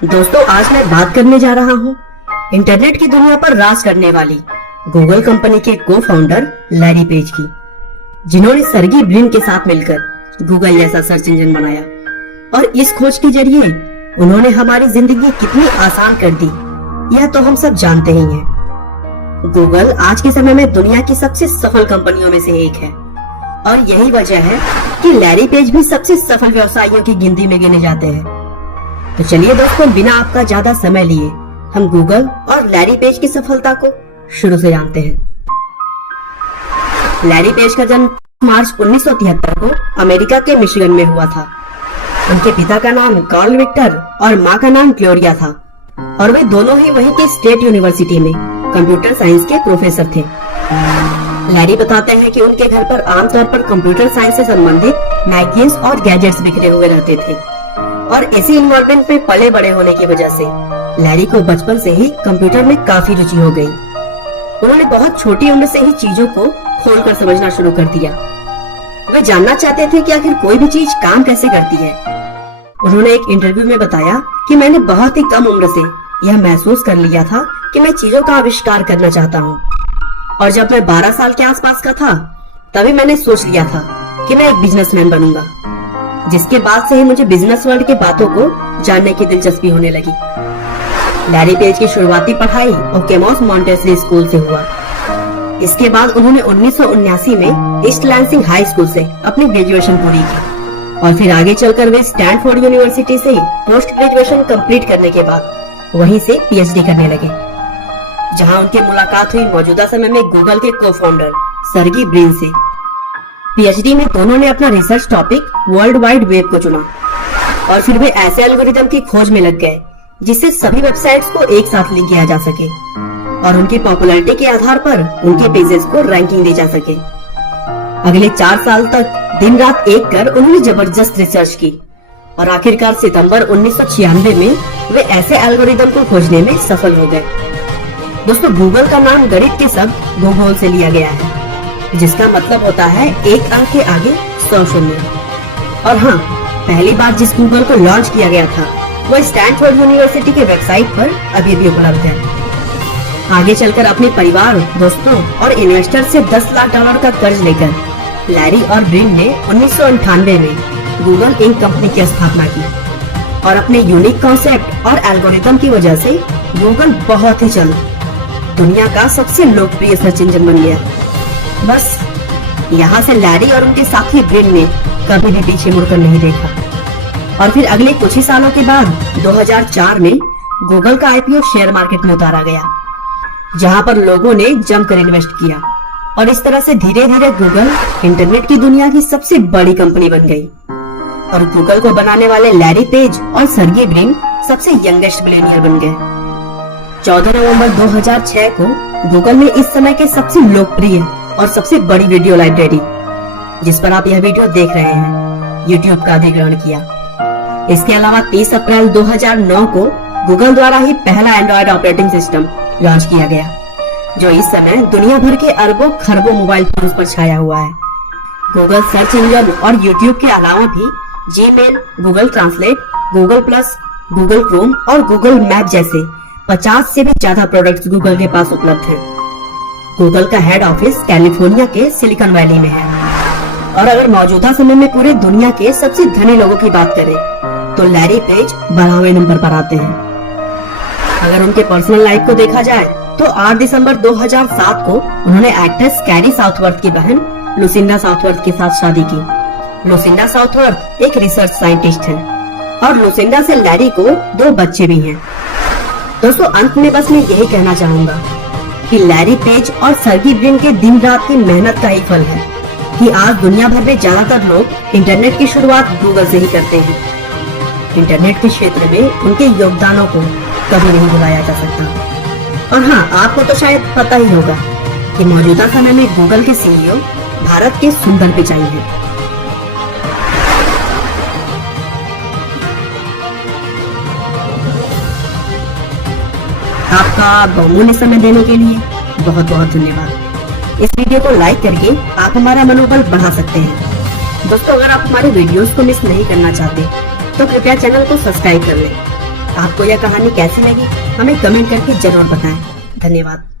दोस्तों, आज मैं बात करने जा रहा हूँ इंटरनेट की दुनिया पर राज करने वाली गूगल कंपनी के को फाउंडर लैरी पेज की, जिन्होंने सर्गी ब्रिन के साथ मिलकर गूगल जैसा सर्च इंजन बनाया। और इस खोज के जरिए उन्होंने हमारी जिंदगी कितनी आसान कर दी, यह तो हम सब जानते ही हैं। गूगल आज के समय में दुनिया की सबसे सफल कंपनियों में से एक है और यही वजह है कि लैरी पेज भी सबसे सफल व्यवसायियों की गिनती में गिने जाते हैं। तो चलिए दोस्तों, बिना आपका ज्यादा समय लिए हम गूगल और लैरी पेज की सफलता को शुरू से जानते हैं। लैरी पेज का जन्म मार्च 1973 को अमेरिका के मिशिगन में हुआ था। उनके पिता का नाम कार्ल विक्टर और माँ का नाम ग्लोरिया था और वे दोनों ही वहीं के स्टेट यूनिवर्सिटी में कंप्यूटर साइंस के प्रोफेसर थे। लैरी बताते हैं कि उनके घर पर आमतौर पर कंप्यूटर साइंस से संबंधित मैगजीन्स और गैजेट्स बिखरे हुए रहते थे और ऐसी इन्वायरमेंट में पले बड़े होने की वजह से लैरी को बचपन से ही कंप्यूटर में काफी रुचि हो गई। उन्होंने बहुत छोटी उम्र से ही चीजों को खोलकर समझना शुरू कर दिया। वे जानना चाहते थे कि आखिर कोई भी चीज काम कैसे करती है। उन्होंने एक इंटरव्यू में बताया कि मैंने बहुत ही कम उम्र से यह महसूस कर लिया था कि मैं चीजों का आविष्कार करना चाहता हूँ और जब मैं 12 साल के आसपास का था तभी मैंने सोच लिया था कि मैं एक बिजनेसमैन बनूंगा, जिसके बाद से ही मुझे बिजनेस वर्ल्ड की बातों को जानने की दिलचस्पी होने लगी। लैरी पेज की शुरुआती पढ़ाई ओकेमोस मॉन्टेसरी स्कूल से हुआ। इसके बाद उन्होंने 1979 में ईस्ट लैंसिंग हाई स्कूल से अपनी ग्रेजुएशन पूरी की और फिर आगे चलकर वे स्टैनफोर्ड यूनिवर्सिटी से पोस्ट ग्रेजुएशन कंप्लीट करने के बाद वहीं से पीएचडी करने लगे, जहां उनकी मुलाकात हुई मौजूदा समय में गूगल के को फाउंडर सर्गी ब्रिन से। पीएचडी में दोनों ने अपना research topic world wide web को चुना और फिर वे ऐसे एल्गोरिदम की खोज में लग गए जिससे सभी वेबसाइट्स को एक साथ लिंक किया जा सके और उनकी पॉपुलैरिटी के आधार पर उनके पेजेस को रैंकिंग दी जा सके। अगले 4 साल तक दिन रात एक कर उन्होंने जबरदस्त रिसर्च की और आखिरकार सितंबर 1996 में वे ऐसे एल्गोरिदम को खोजने में सफल हो गए। दोस्तों, गूगल का नाम गणित के शब्द गूगल से लिया गया है, जिसका मतलब होता है एक अंक के आगे 100 शून्य। और हाँ, पहली बार जिस गूगल को लॉन्च किया गया था वह स्टैनफोर्ड यूनिवर्सिटी के वेबसाइट पर अभी भी उपलब्ध है। आगे चलकर अपने परिवार, दोस्तों और इन्वेस्टर से $10 लाख का कर्ज लेकर लैरी और ब्रिन ने 1998 में गूगल इंक कंपनी की स्थापना की और अपने यूनिक कॉन्सेप्ट और एल्गोरिथम की वजह से गूगल बहुत ही जल्द दुनिया का सबसे लोकप्रिय सर्च इंजन बन गया। बस यहाँ से लैरी और उनके साथी ब्रिन ने कभी भी पीछे मुड़कर नहीं देखा और फिर अगले कुछ ही सालों के बाद 2004 में गूगल का आईपीओ शेयर मार्केट में उतारा गया, जहाँ पर लोगों ने जमकर इन्वेस्ट किया और इस तरह से धीरे धीरे गूगल इंटरनेट की दुनिया की सबसे बड़ी कंपनी बन गई। और गूगल को बनाने वाले लैरी पेज और सर्गी ब्रिन सबसे यंगेस्ट बिलियनियर बन गए। 14 नवंबर 2006 को गूगल ने इस समय के सबसे लोकप्रिय और सबसे बड़ी वीडियो लाइब्रेरी, जिस पर आप यह वीडियो देख रहे हैं, यूट्यूब का अधिग्रहण किया। इसके अलावा 30 अप्रैल 2009 को गूगल द्वारा ही पहला एंड्रॉयड ऑपरेटिंग सिस्टम लॉन्च किया गया, जो इस समय दुनिया भर के अरबों खरबों मोबाइल फोन्स पर छाया हुआ है। गूगल सर्च इंजन और यूट्यूब के अलावा भी Gmail, Google translate, Google plus, Google Chrome और गूगल मैप जैसे 50 से भी ज्यादा प्रोडक्ट्स गूगल के पास उपलब्ध हैं। गूगल का हेड ऑफिस कैलिफोर्निया के सिलिकॉन वैली में है और अगर मौजूदा समय में पूरे दुनिया के सबसे धनी लोगों की बात करें तो लैरी पेज 12वें नंबर पर आते हैं। अगर उनके पर्सनल लाइफ को देखा जाए तो 8 दिसंबर 2007 को उन्होंने एक्ट्रेस कैरी साउथवर्थ की बहन लुसिंडा साउथवर्थ के साथ शादी की। लुसिंडा साउथवर्थ एक रिसर्च साइंटिस्ट है और लुसिंडा से लैरी को 2 बच्चे भी हैं। दोस्तों, अंत में बस मैं यही कहना चाहूंगा कि लैरी पेज और सर्गी ब्रिन के दिन रात की मेहनत का ही फल है कि आज दुनिया भर में ज्यादातर लोग इंटरनेट की शुरुआत गूगल से ही करते हैं। इंटरनेट के क्षेत्र में उनके योगदानों को कभी नहीं भुलाया जा सकता। और हाँ, आपको तो शायद पता ही होगा कि मौजूदा समय में गूगल के सीईओ भारत के सुंदर पिचाई हैं। आपका बहुमूल्य समय देने के लिए बहुत बहुत धन्यवाद। इस वीडियो को लाइक करके आप हमारा मनोबल बढ़ा सकते हैं। दोस्तों, अगर आप हमारे वीडियोस को मिस नहीं करना चाहते तो कृपया चैनल को सब्सक्राइब कर लें आपको यह कहानी कैसी लगी हमें कमेंट करके जरूर बताएं। धन्यवाद।